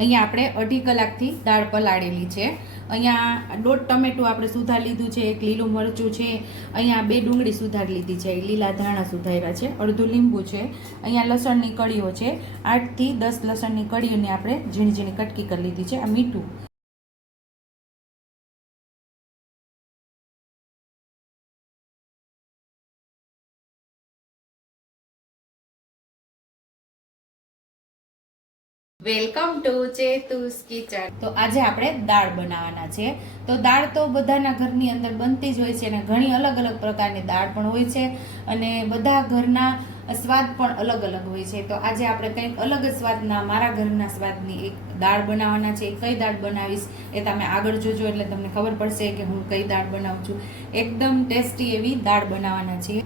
અહીંયા આપણે અઢી કલાકથી દાળ પલાળેલી છે. અહીંયા દોઢ ટમેટું આપણે સુધાર લીધું છે, એક લીલું મરચું છે, અહીંયા બે ડુંગળી સુધાર લીધી છે લીલા ધાણા સુધાર્યા છે, અડધું લીંબુ છે, અહીંયા લસણની કળીઓ છે, આઠથી દસ લસણની કળીઓને આપણે ઝીણી ઝીણી કટકી કરી લીધી છે, આ મીઠું. Welcome to Chetu's kitchen. તો આજે આપણે દાળ બનાવવાના છે. તો દાળ તો બધાના ઘરની અંદર બનતી જ હોય છે અને ઘણી અલગ અલગ પ્રકારની દાળ પણ હોય છે અને બધા ઘરના સ્વાદ પણ અલગ અલગ હોય છે. તો આજે આપણે કંઈક અલગ સ્વાદના, મારા ઘરના સ્વાદની એક દાળ બનાવવાના છે. કઈ દાળ બનાવીશ એ તમે આગળ જોજો એટલે તમને ખબર પડશે કે હું કઈ દાળ બનાવું છું. એકદમ ટેસ્ટી એવી દાળ બનાવવાના છે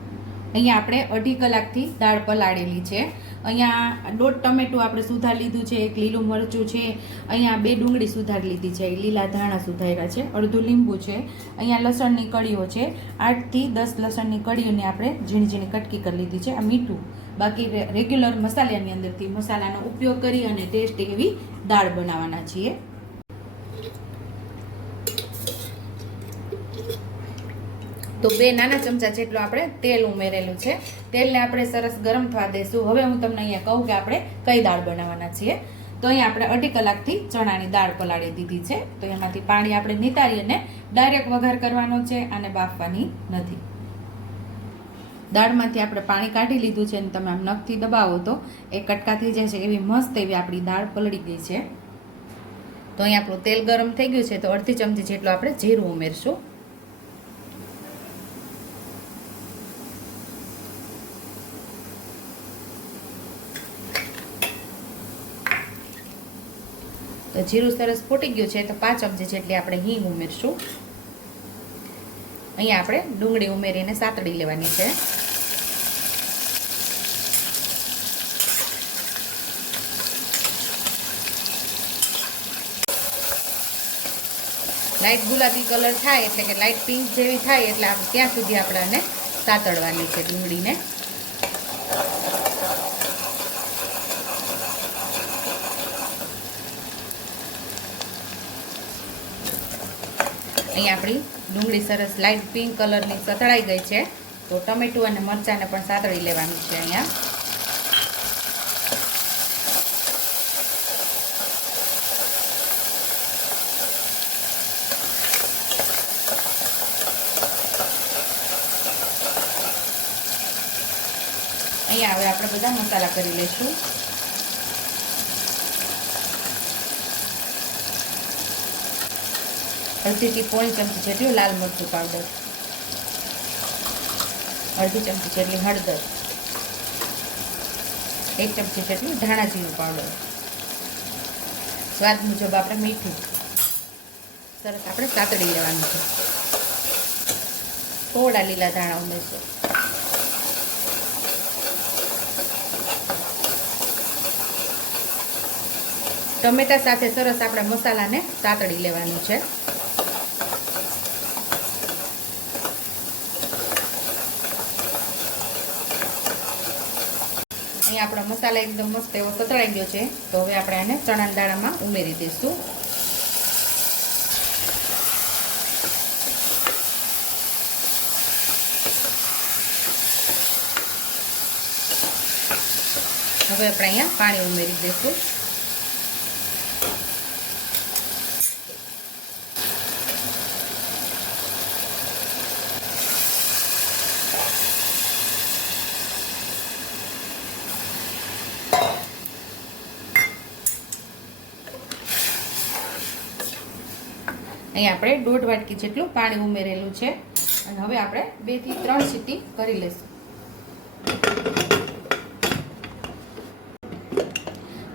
અહીંયા આપણે અઢી કલાકથી દાળ પલાળેલી છે. અહીંયા દોઢ ટમેટું આપણે સુધાર લીધું છે, એક લીલું મરચું છે, અહીંયા બે ડુંગળી સુધાર લીધી છે લીલા ધાણા સુધાર્યા છે, અડધું લીંબુ છે, અહીંયા લસણની કળીઓ છે, આઠથી દસ લસણની કળીઓને આપણે ઝીણી ઝીણી કટકી કરી લીધી છે, આ મીઠું. બાકી રેગ્યુલર મસાલાની અંદરથી મસાલાનો ઉપયોગ કરી અને ટેસ્ટી એવી દાળ બનાવવાના છીએ. તો બે નાના ચમચા જેટલું આપણે તેલ ઉમેરેલું છે. તેલને આપણે સરસ ગરમ થવા દઈશું હવે હું તમને અહીંયા કહું કે આપણે કઈ દાળ બનાવવાના છીએ. તો અહીંયા આપણે અઢી કલાકથી ચણાની દાળ પલાળી દીધી છે. તો એમાંથી પાણી આપણે નિતારી અને ડાયરેક્ટ વઘાર કરવાનો છે અને બાફવાની નથી. દાળમાંથી આપણે પાણી કાઢી લીધું છે અને તમે આમ નખથી દબાવો તો એ કટકા થઈ જાય છે. એવી મસ્ત એવી આપણી દાળ પલળી ગઈ છે. તો અહીંયા આપણું તેલ ગરમ થઈ ગયું છે. તો અડધી ચમચી જેટલું આપણે જીરું ઉમેરશું. તો જીરું સરસ ફૂટી ગયું છે તો પાંચ ચમચી જેટલી આપણે હિંગ ઉમેરશું. અહીંયા આપણે ડુંગળી ઉમેરીને સાતડી લેવાની છે. લાઈટ ગુલાબી કલર થાય એટલે કે લાઈટ પિંક જેવી થાય એટલે ત્યાં સુધી આપણે સાતડવાની છે ડુંગળીને. અહીં આપણી ડુંગળી સરસ લાઇટ પિંક કલરની સતળાઈ ગઈ છે. તો ટમેટું અને મરચાંને પણ સાતળી લેવાનું છે અહીંયા. અહીંયા હવે આપણે બધા મસાલા કરી લઈશું. અડધીથી પોણી ચમચી જેટલું લાલ મરચું પાવડર. અડધી ચમચી જેટલી હળદર. એક ચમચી જેટલું ધાણા જીરું પાવડર. સ્વાદ મુજબ આપણે મીઠું. સરસ, આપણે સાતડી લેવાનું છે. થોડા લીલા ધાણા ઉમેરશું. ટમેટા સાથે સરસ આપણે મસાલાને સાતડી લેવાનું છે. અહીંયા આપણો મસાલા એકદમ મસ્ત એવો સતળાઈ ગયો છે. તો હવે આપણે આને ચણાના દાણામાં ઉમેરી દઈશું. હવે આપણે અહીંયા પાણી ઉમેરી દઈશું. અહીં આપણે દોઢ વાટકી જેટલું પાણી ઉમેરેલું છે. અને હવે આપણે બેથી ત્રણ સીટી કરી લઈશું.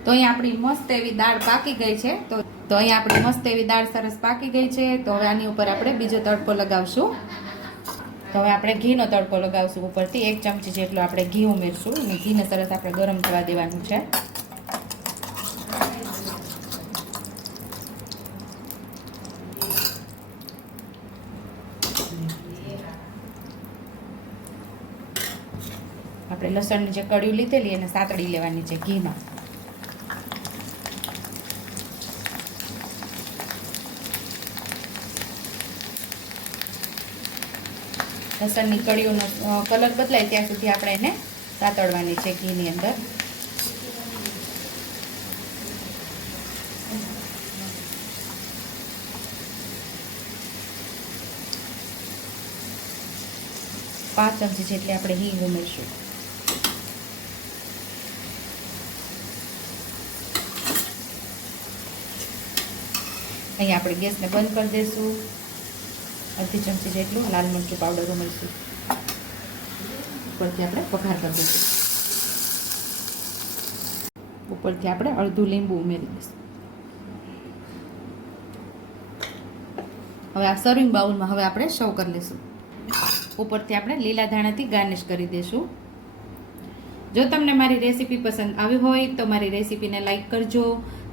તો અહીં આપણી મસ્ત એવી દાળ પાકી ગઈ છે. તો તો અહીં આપણી મસ્ત એવી દાળ સરસ પાકી ગઈ છે. તો હવે આની ઉપર આપણે બીજો તડકો લગાવશું. તો હવે આપણે ઘીનો તડકો લગાવશું ઉપરથી. એક ચમચી જેટલું આપણે ઘી ઉમેરશું. અને ઘીને સરસ આપણે ગરમ થવા દેવાનું છે. આપણે લસણની જે કળીઓ લીધેલી એને સાતડી લેવાની છે ઘીમાં. લસણની કળીઓનો કલર બદલાય ત્યાં સુધી આપણે એને સાતડવાની છે ઘીની અંદર. પાંચ ચમચી જેટલી આપણે હિંગ ઉમેરશું. અહીંયા આપણે ગેસને બંધ કરી દઈશું અડધી ચમચી જેટલું લાલ મરચું પાવડર ઉમેરશું. ઉપરથી આપણે વઘાર કરી દઈશું ઉપરથી આપણે અડધું લીંબુ ઉમેરી દઈશું હવે આ સર્વિંગ બાઉલમાં હવે આપણે સર્વ કરી લઈશું ઉપરથી આપણે લીલા ધાણાથી ગાર્નિશ કરી દઈશું જો તમને મારી રેસીપી પસંદ આવી હોય તો મારી રેસીપીને લાઇક કરજો.